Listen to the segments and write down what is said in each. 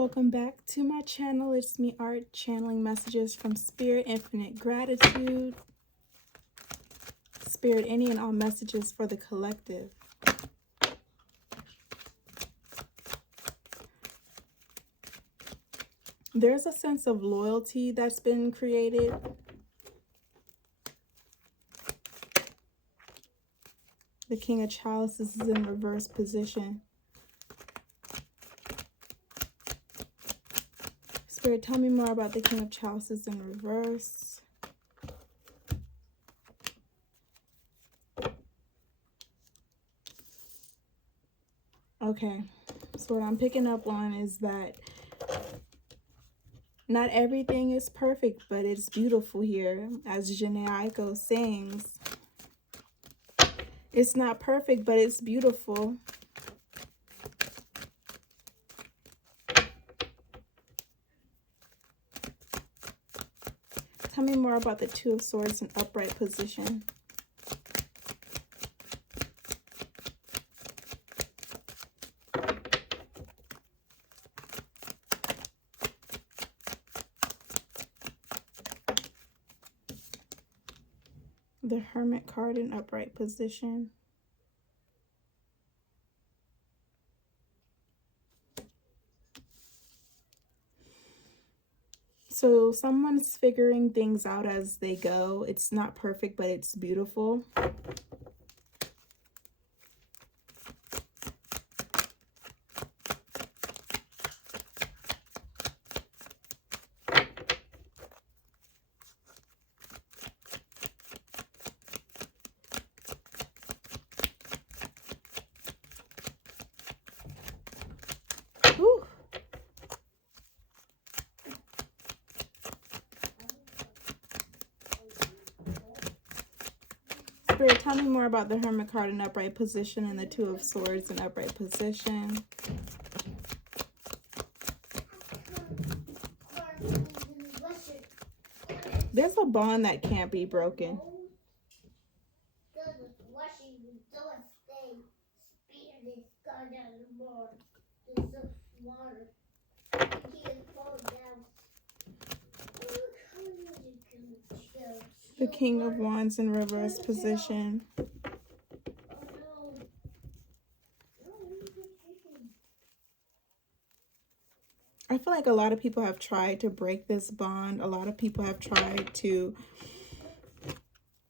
Welcome back to my channel. It's me, Art, channeling messages from Spirit, Infinite Gratitude. Spirit, any and all messages for the collective. There's a sense of loyalty that's been created. The King of Chalices is in reverse position. Spirit, tell me more about the King of Chalices in reverse. Okay, so what I'm picking up on is that not everything is perfect, but it's beautiful here. As Jhené Aiko sings, it's not perfect, but it's beautiful. Tell me more about the Two of Swords in upright position. The Hermit card in upright position. So someone's figuring things out as they go. It's not perfect, but it's beautiful. Whew. Spirit, tell me more about the Hermit card in upright position and the Two of Swords in upright position. There's a bond that can't be broken. The King of Wands in reverse position. I feel like a lot of people have tried to break this bond. A lot of people have tried to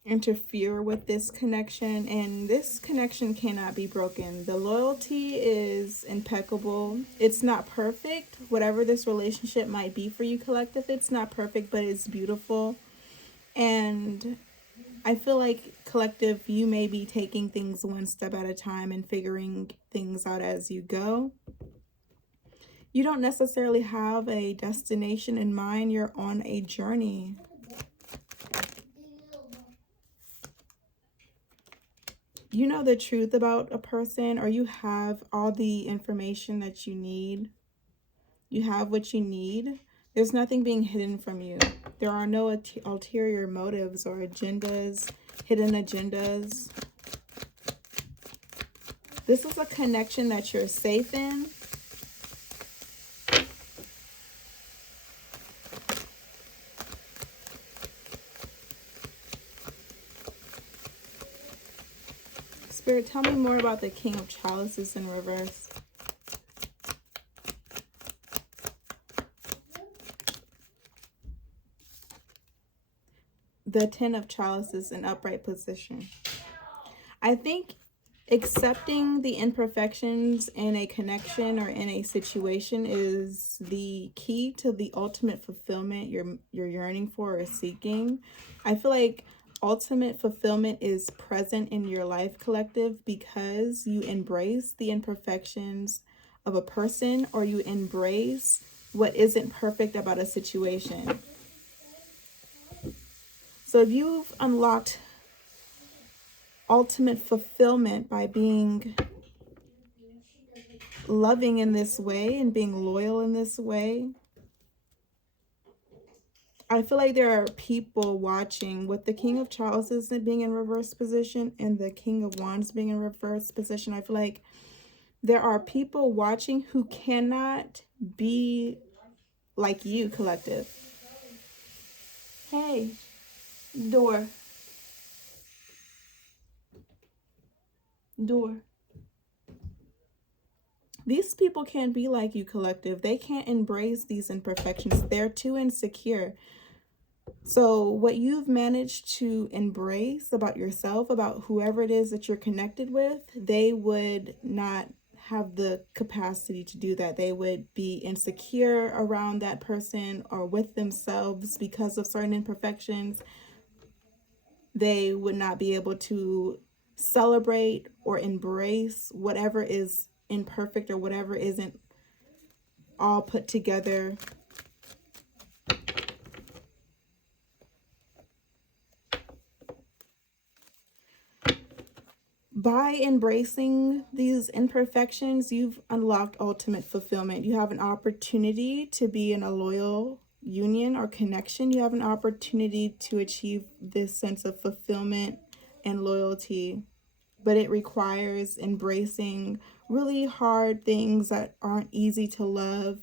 interfere with this connection, and this connection cannot be broken. The loyalty is impeccable. It's not perfect. Whatever this relationship might be for you, collective, it's not perfect, but it's beautiful. And I feel like, collective, you may be taking things one step at a time and figuring things out as you go. You don't necessarily have a destination in mind. You're on a journey. You know the truth about a person, or you have all the information that you need. You have what you need. There's nothing being hidden from you. There are no ulterior motives or agendas, hidden agendas. This is a connection that you're safe in. Spirit, tell me more about the King of Chalices in reverse. The Ten of Chalices in upright position. I think accepting the imperfections in a connection or in a situation is the key to the ultimate fulfillment you're yearning for or seeking. I feel like ultimate fulfillment is present in your life, collective, because you embrace the imperfections of a person, or you embrace what isn't perfect about a situation. So if you've unlocked ultimate fulfillment by being loving in this way and being loyal in this way, I feel like there are people watching with the King of Chalices being in reverse position and the King of Wands being in reverse position. I feel like There are people watching who cannot be like you, collective. Hey, door. Door. These people can't be like you, collective. They can't embrace these imperfections. They're too insecure. So what you've managed to embrace about yourself, about whoever it is that you're connected with, they would not have the capacity to do that. They would be insecure around that person or with themselves because of certain imperfections. They would not be able to celebrate or embrace whatever is imperfect or whatever isn't all put together. By embracing these imperfections, you've unlocked ultimate fulfillment. You have an opportunity to be in a loyal union or connection. You have an opportunity to achieve this sense of fulfillment and loyalty, but it requires embracing really hard things that aren't easy to love,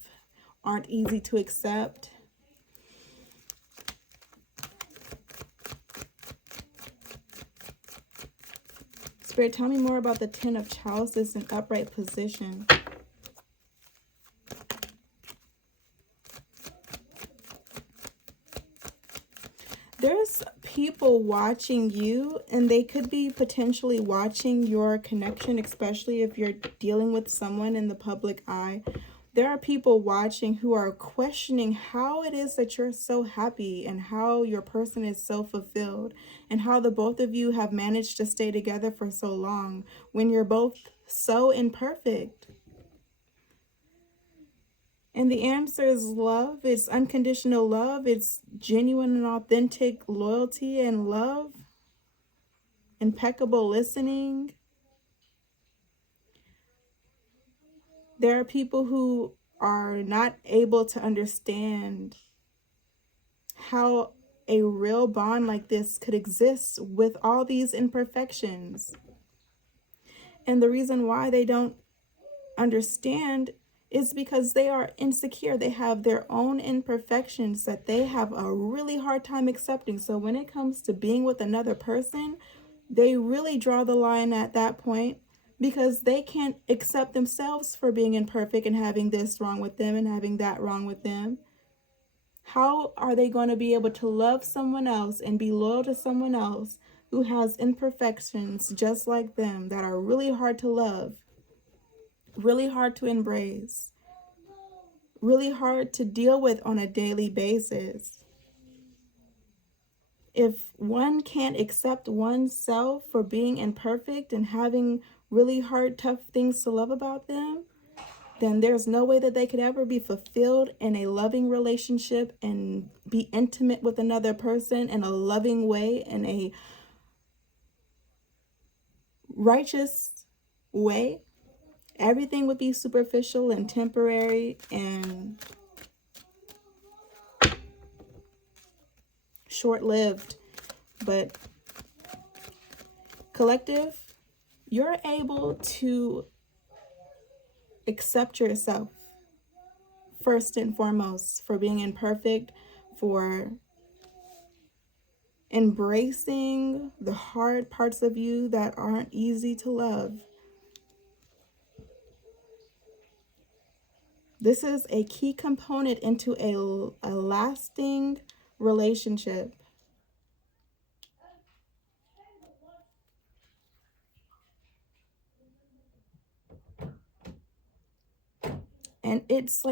aren't easy to accept. Spirit, tell me more about the Ten of Chalices in upright position. There's people watching you, and they could be potentially watching your connection, especially if you're dealing with someone in the public eye. There are people watching who are questioning how it is that you're so happy and how your person is so fulfilled and how the both of you have managed to stay together for so long when you're both so imperfect. And the answer is love. It's unconditional love. It's genuine and authentic loyalty and love. Impeccable listening. There are people who are not able to understand how a real bond like this could exist with all these imperfections. And the reason why they don't understand is because they are insecure. They have their own imperfections that they have a really hard time accepting. So when it comes to being with another person, they really draw the line at that point because they can't accept themselves for being imperfect and having this wrong with them and having that wrong with them. How are they going to be able to love someone else and be loyal to someone else who has imperfections just like them that are really hard to love, really hard to embrace, really hard to deal with on a daily basis? If one can't accept oneself for being imperfect and having really hard, tough things to love about them, then there's no way that they could ever be fulfilled in a loving relationship and be intimate with another person in a loving way, in a righteous way. Everything would be superficial and temporary and short-lived. But collective, you're able to accept yourself first and foremost for being imperfect, for embracing the hard parts of you that aren't easy to love. This is a key component into a lasting relationship. And it's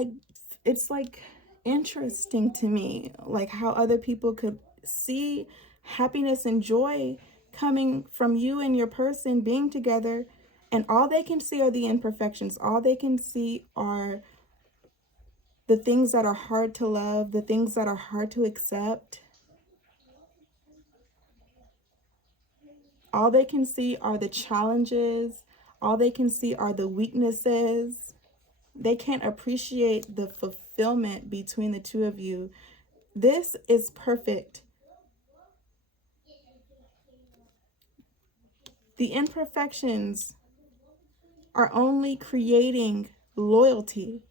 like interesting to me, like how other people could see happiness and joy coming from you and your person being together, and all they can see are the imperfections. All they can see are the things that are hard to love, the things that are hard to accept. All they can see are the challenges. All they can see are the weaknesses. They can't appreciate the fulfillment between the two of you. This is perfect. The imperfections are only creating loyalty.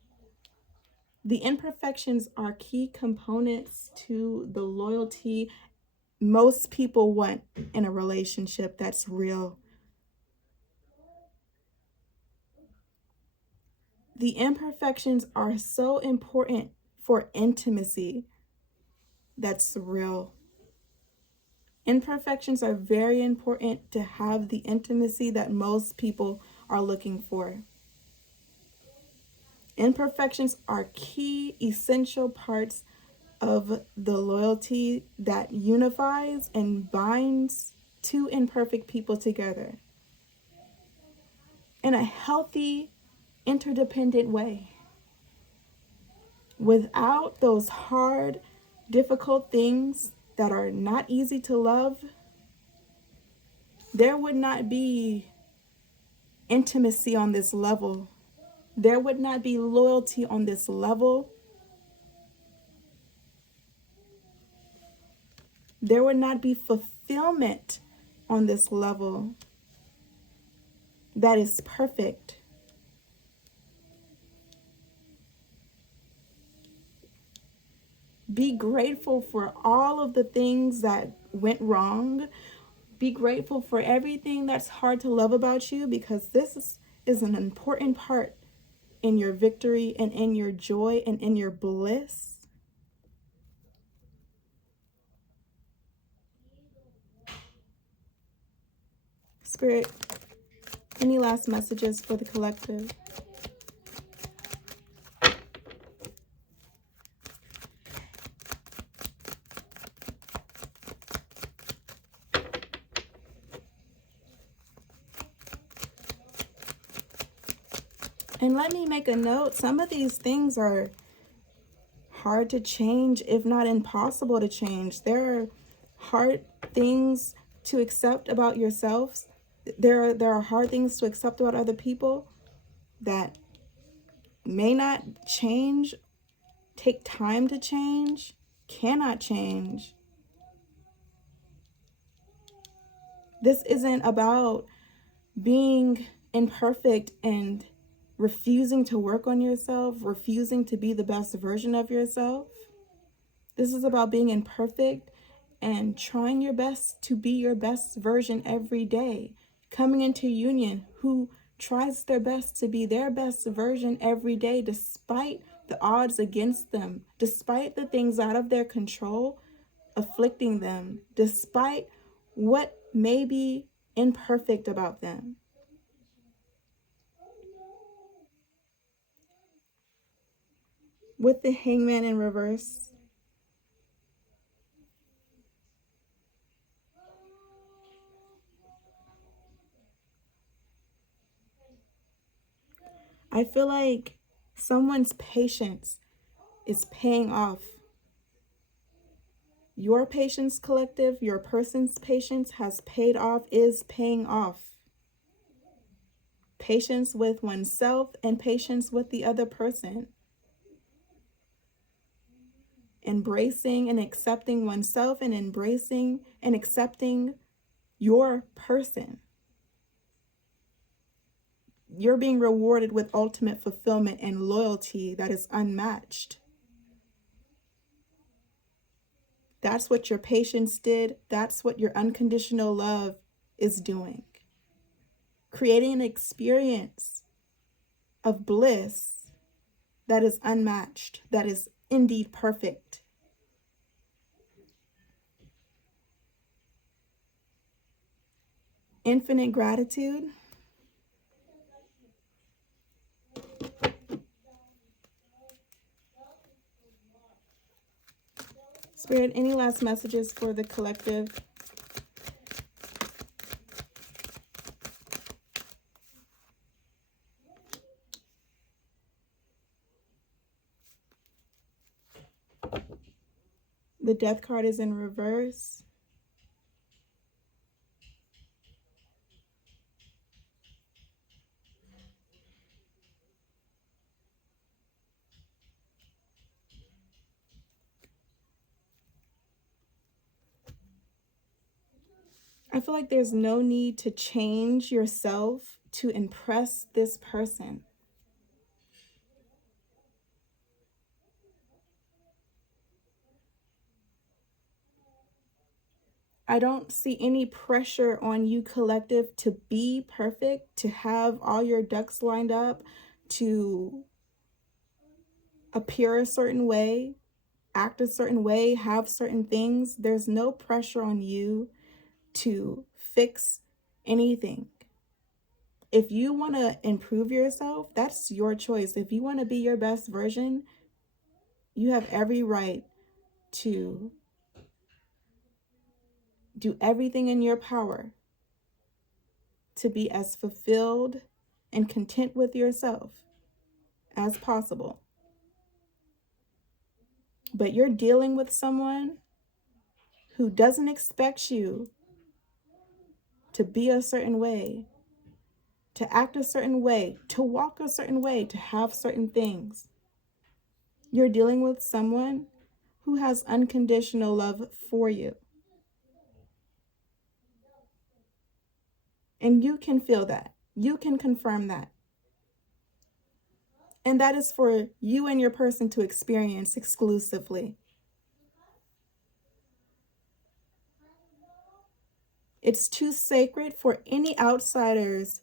The imperfections are key components to the loyalty most people want in a relationship that's real. The imperfections are so important for intimacy that's real. Imperfections are very important to have the intimacy that most people are looking for. Imperfections are key, essential parts of the loyalty that unifies and binds two imperfect people together in a healthy, interdependent way. Without those hard, difficult things that are not easy to love, there would not be intimacy on this level. There would not be loyalty on this level. There would not be fulfillment on this level that is perfect. Be grateful for all of the things that went wrong. Be grateful for everything that's hard to love about you, because this is an important part in your victory and in your joy and in your bliss. Spirit, any last messages for the collective? And let me make a note, some of these things are hard to change, if not impossible to change. There are hard things to accept about yourselves. There are hard things to accept about other people that may not change, take time to change, cannot change. This isn't about being imperfect and refusing to work on yourself, refusing to be the best version of yourself. This is about being imperfect and trying your best to be your best version every day. Coming into union, who tries their best to be their best version every day, despite the odds against them, despite the things out of their control afflicting them, despite what may be imperfect about them. With the Hangman in reverse, I feel like someone's patience is paying off. Your patience, collective, your person's patience has paid off, is paying off. Patience with oneself and patience with the other person. Embracing and accepting oneself and embracing and accepting your person. You're being rewarded with ultimate fulfillment and loyalty that is unmatched. That's what your patience did. That's what your unconditional love is doing. Creating an experience of bliss that is unmatched, that is indeed perfect. Infinite gratitude. Spirit, any last messages for the collective? The Death card is in reverse. I feel like there's no need to change yourself to impress this person. I don't see any pressure on you, collective, to be perfect, to have all your ducks lined up, to appear a certain way, act a certain way, have certain things. There's no pressure on you to fix anything. If you want to improve yourself, that's your choice. If you want to be your best version, you have every right to do everything in your power to be as fulfilled and content with yourself as possible. But you're dealing with someone who doesn't expect you to be a certain way, to act a certain way, to walk a certain way, to have certain things. You're dealing with someone who has unconditional love for you. And you can feel that. You can confirm that. And that is for you and your person to experience exclusively. It's too sacred for any outsiders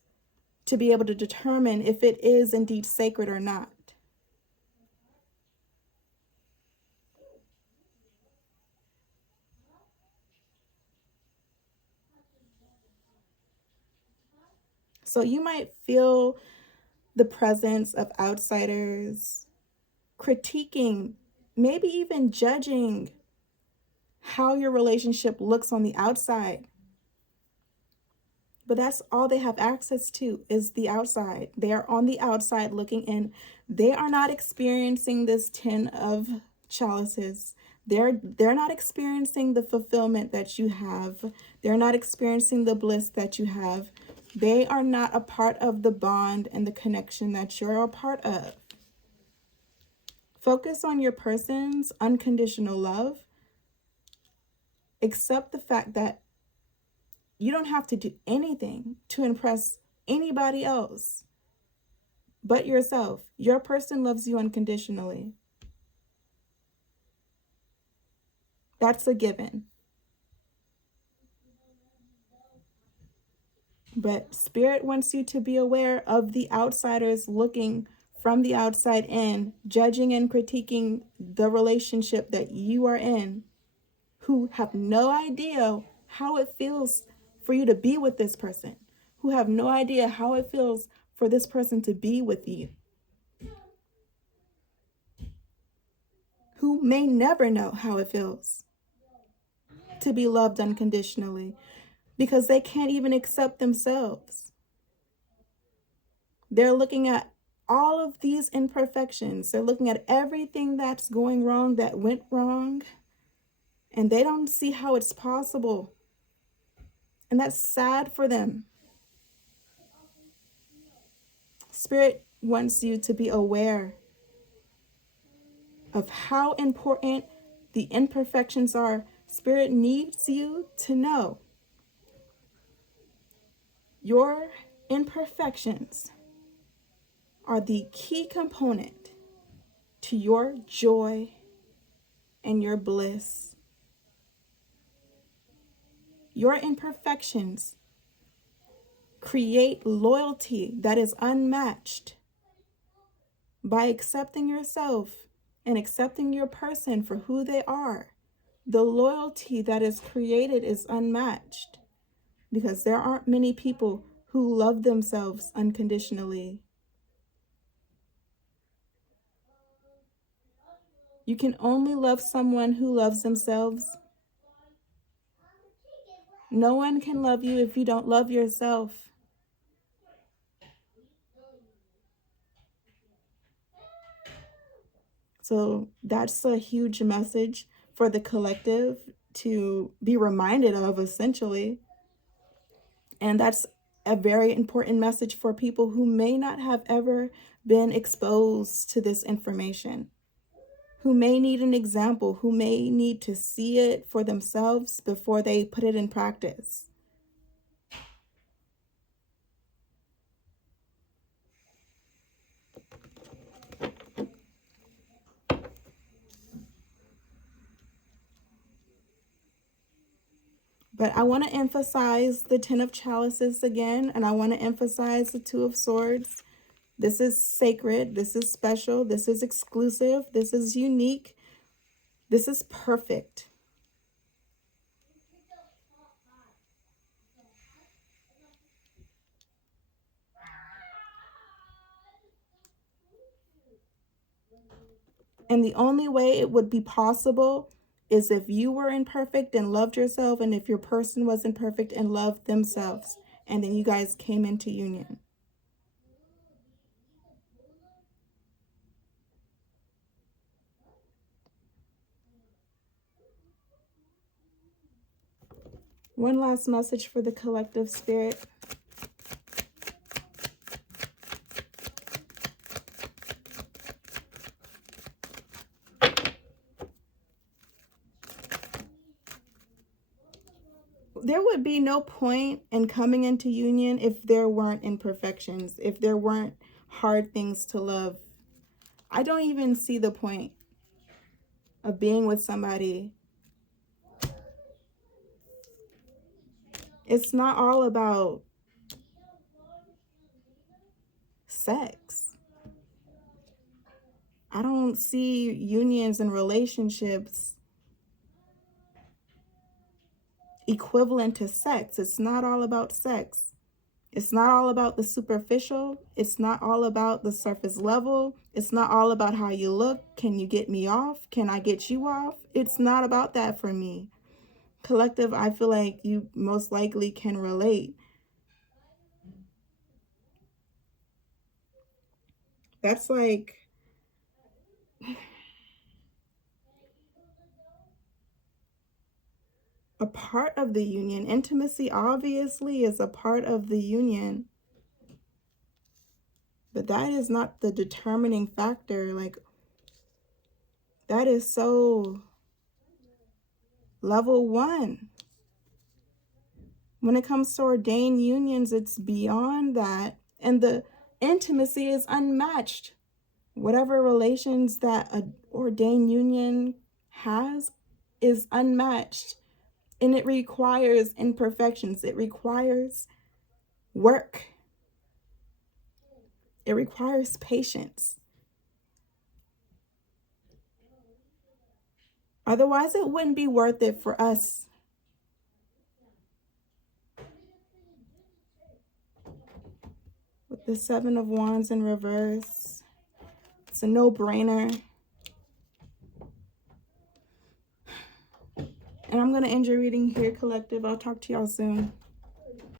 to be able to determine if it is indeed sacred or not. So you might feel the presence of outsiders critiquing, maybe even judging how your relationship looks on the outside. But that's all they have access to, is the outside. They are on the outside looking in. They are not experiencing this 10 of chalices. They're not experiencing the fulfillment that you have. They're not experiencing the bliss that you have. They are not a part of the bond and the connection that you're a part of. Focus on your person's unconditional love. Accept the fact that you don't have to do anything to impress anybody else but yourself. Your person loves you unconditionally. That's a given. But Spirit wants you to be aware of the outsiders looking from the outside in, judging and critiquing the relationship that you are in, who have no idea how it feels for you to be with this person, who have no idea how it feels for this person to be with you, who may never know how it feels to be loved unconditionally, because they can't even accept themselves. They're looking at all of these imperfections. They're looking at everything that's going wrong, that went wrong, and they don't see how it's possible. And that's sad for them. Spirit wants you to be aware of how important the imperfections are. Spirit needs you to know your imperfections are the key component to your joy and your bliss. Your imperfections create loyalty that is unmatched. By accepting yourself and accepting your person for who they are, the loyalty that is created is unmatched, because there aren't many people who love themselves unconditionally. You can only love someone who loves themselves. No one can love you if you don't love yourself. So that's a huge message for the collective to be reminded of, essentially. And that's a very important message for people who may not have ever been exposed to this information, who may need an example, who may need to see it for themselves before they put it in practice. But I want to emphasize the Ten of Chalices again, and I want to emphasize the Two of Swords. This is sacred. This is special. This is exclusive. This is unique. This is perfect. And the only way it would be possible is if you were imperfect and loved yourself, and if your person was imperfect and loved themselves, and then you guys came into union. One last message for the collective spirit. There would be no point in coming into union if there weren't imperfections, if there weren't hard things to love. I don't even see the point of being with somebody. It's not all about sex. I don't see unions and relationships equivalent to sex. It's not all about sex. It's not all about the superficial. It's not all about the surface level. It's not all about how you look. Can you get me off? Can I get you off? It's not about that for me. Collective, I feel like you most likely can relate. That's like a part of the union. Intimacy obviously is a part of the union. But that is not the determining factor. Like, that is so level one. When it comes to ordained unions, it's beyond that. And the intimacy is unmatched. Whatever relations that an ordained union has is unmatched. And it requires imperfections. It requires work. It requires patience. Otherwise, it wouldn't be worth it for us. With the Seven of Wands in reverse, it's a no-brainer. And I'm going to end your reading here, collective. I'll talk to y'all soon.